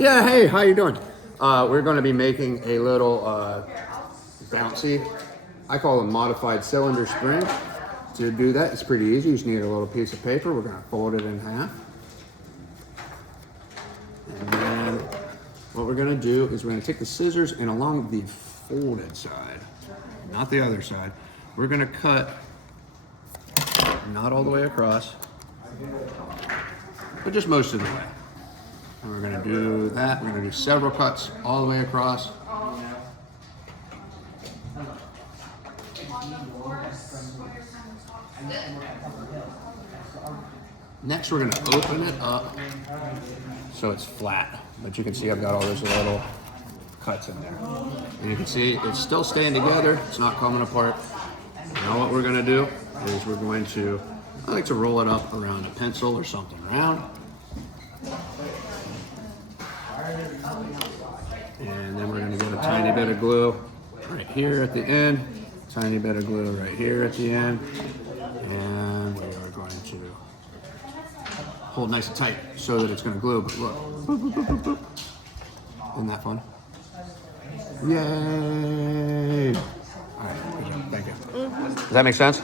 Yeah, hey, how you doing? We're going to be making a little bouncy, I call them modified cylinder spring. To do that, it's pretty easy. You just need a little piece of paper. We're going to fold it in half. And then what we're going to do is we're going to take the scissors and along the folded side, not the other side, we're going to cut, not all the way across, but just most of the way. And we're going to do that. We're going to do several cuts all the way across. Next, we're going to open it up so it's flat. But you can see I've got all those little cuts in there. And you can see it's still staying together. It's not coming apart. Now what we're going to do is we're going to, I like to roll it up around a pencil or something round. And then we're going to get a tiny bit of glue right here at the end, tiny bit of glue right here at the end, and we are going to hold nice and tight so that it's going to glue. But look, boop, boop, boop, boop, boop. Isn't that fun? Yay! All right, good job. Thank you. Does that make sense?